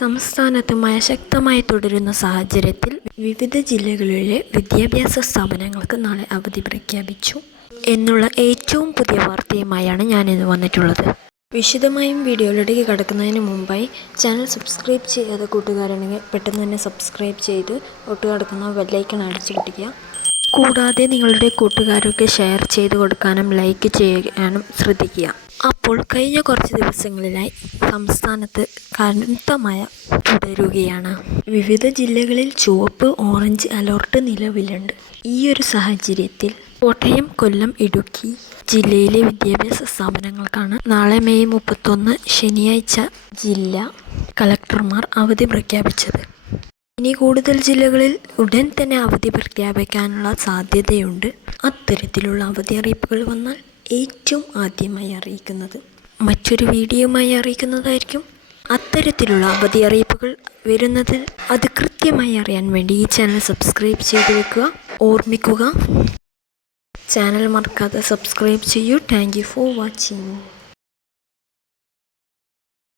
സംസ്ഥാനത്ത് മഴ ശക്തമായി തുടരുന്ന സാഹചര്യത്തിൽ വിവിധ ജില്ലകളിലെ വിദ്യാഭ്യാസ സ്ഥാപനങ്ങൾക്ക് നാളെ അവധി പ്രഖ്യാപിച്ചു എന്നുള്ള ഏറ്റവും പുതിയ വാർത്തയുമായാണ് ഞാൻ ഇന്ന് വന്നിട്ടുള്ളത്. വിശദമായും വീഡിയോയിലേക്ക് കടക്കുന്നതിന് മുമ്പായി ചാനൽ സബ്സ്ക്രൈബ് ചെയ്യാതെ കൂട്ടുകാരാണെങ്കിൽ പെട്ടെന്ന് തന്നെ സബ്സ്ക്രൈബ് ചെയ്ത് ഒട്ട് കിടക്കുന്ന ബെല്ലൈക്കൺ അടിച്ചു പിടിക്കുക കൂടാതെ നിങ്ങളുടെ കൂട്ടുകാരൊക്കെ ഷെയർ ചെയ്ത് കൊടുക്കാനും ലൈക്ക് ചെയ്യാനും ശ്രദ്ധിക്കുക. അപ്പോൾ കഴിഞ്ഞ കുറച്ച് ദിവസങ്ങളിലായി സംസ്ഥാനത്ത് കനത്ത മഴ തുടരുകയാണ്. വിവിധ ജില്ലകളിൽ ചുവപ്പ് ഓറഞ്ച് അലർട്ട് നിലവിലുണ്ട്. ഈ ഒരു സാഹചര്യത്തിൽ കോട്ടയം കൊല്ലം ഇടുക്കി ജില്ലയിലെ വിദ്യാഭ്യാസ സ്ഥാപനങ്ങൾക്കാണ് നാളെ മെയ് മുപ്പത്തൊന്ന് ശനിയാഴ്ച ജില്ല കളക്ടർമാർ അവധി പ്രഖ്യാപിച്ചത്. ഇനി കൂടുതൽ ജില്ലകളിൽ ഉടൻ തന്നെ അവധി പ്രഖ്യാപിക്കാനുള്ള സാധ്യതയുണ്ട്. അത്തരത്തിലുള്ള അവധി അറിയിപ്പുകൾ വന്നാൽ ഏറ്റവും ആദ്യമായി അറിയിക്കുന്നത്. മറ്റൊരു വീഡിയോയുമായി അറിയിക്കുന്നതായിരിക്കും. അത്തരത്തിലുള്ള അവധി അറിയിപ്പുകൾ വരുന്നതിൽ അത് കൃത്യമായി അറിയാൻ വേണ്ടി ഈ ചാനൽ സബ്സ്ക്രൈബ് ചെയ്ത് വെക്കുക. ഓർമ്മിക്കുക. ചാനൽ മറക്കാതെ സബ്സ്ക്രൈബ് ചെയ്യൂ. Thank for watching.